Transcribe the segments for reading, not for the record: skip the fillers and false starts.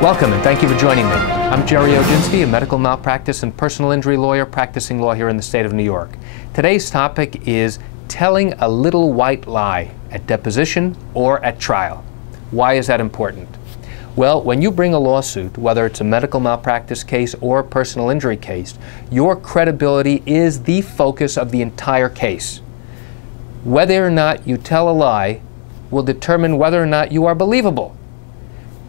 Welcome and thank you for joining me. I'm Jerry Oginski, a medical malpractice and personal injury lawyer practicing law here in the state of New York. Today's topic is telling a little white lie at deposition or at trial. Why is that important? Well, when you bring a lawsuit, whether it's a medical malpractice case or a personal injury case, your credibility is the focus of the entire case. Whether or not you tell a lie will determine whether or not you are believable.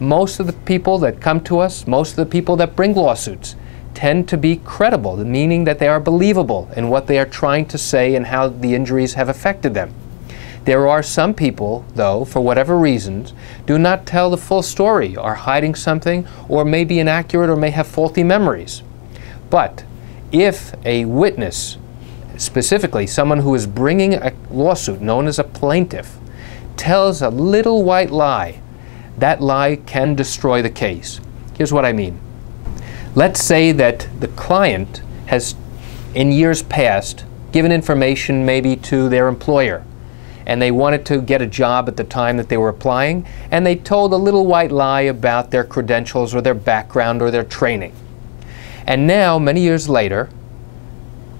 Most of the people that come to us, most of the people that bring lawsuits, tend to be credible, meaning that they are believable in what they are trying to say and how the injuries have affected them. There are some people, though, for whatever reasons, do not tell the full story, are hiding something, or may be inaccurate or may have faulty memories. But if a witness, specifically someone who is bringing a lawsuit known as a plaintiff, tells a little white lie, that lie can destroy the case. Here's what I mean. Let's say that the client has, in years past, given information maybe to their employer, and they wanted to get a job at the time that they were applying, and they told a little white lie about their credentials or their background or their training. And now, many years later,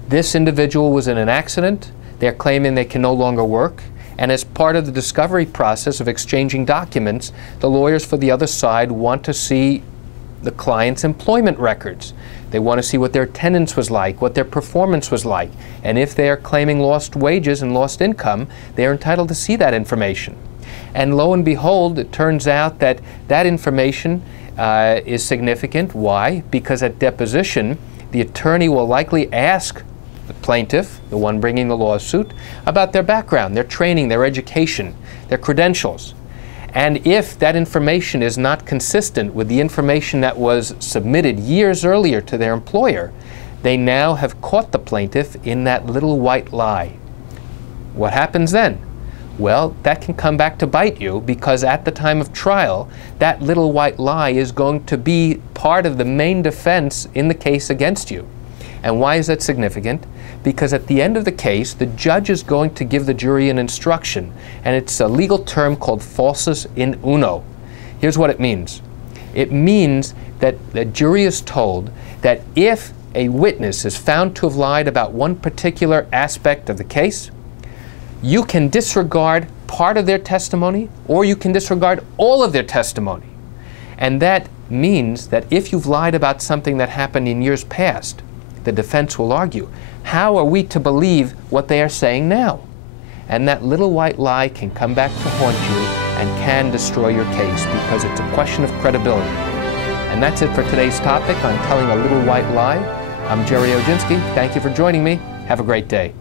this individual was in an accident, they're claiming they can no longer work, and as part of the discovery process of exchanging documents, the lawyers for the other side want to see the client's employment records. They want to see what their attendance was like, what their performance was like, and if they are claiming lost wages and lost income, they are entitled to see that information. And lo and behold, it turns out that that information is significant. Why? Because at deposition, the attorney will likely ask the plaintiff, the one bringing the lawsuit, about their background, their training, their education, their credentials. And if that information is not consistent with the information that was submitted years earlier to their employer, they now have caught the plaintiff in that little white lie. What happens then? Well, that can come back to bite you, because at the time of trial, that little white lie is going to be part of the main defense in the case against you. And why is that significant? Because at the end of the case, the judge is going to give the jury an instruction, and it's a legal term called falsus in uno. Here's what it means. It means that the jury is told that if a witness is found to have lied about one particular aspect of the case, you can disregard part of their testimony, or you can disregard all of their testimony. And that means that if you've lied about something that happened in years past, the defense will argue, how are we to believe what they are saying now? And that little white lie can come back to haunt you and can destroy your case, because it's a question of credibility. And that's it for today's topic on telling a little white lie. I'm Jerry Oginski. Thank you for joining me. Have a great day.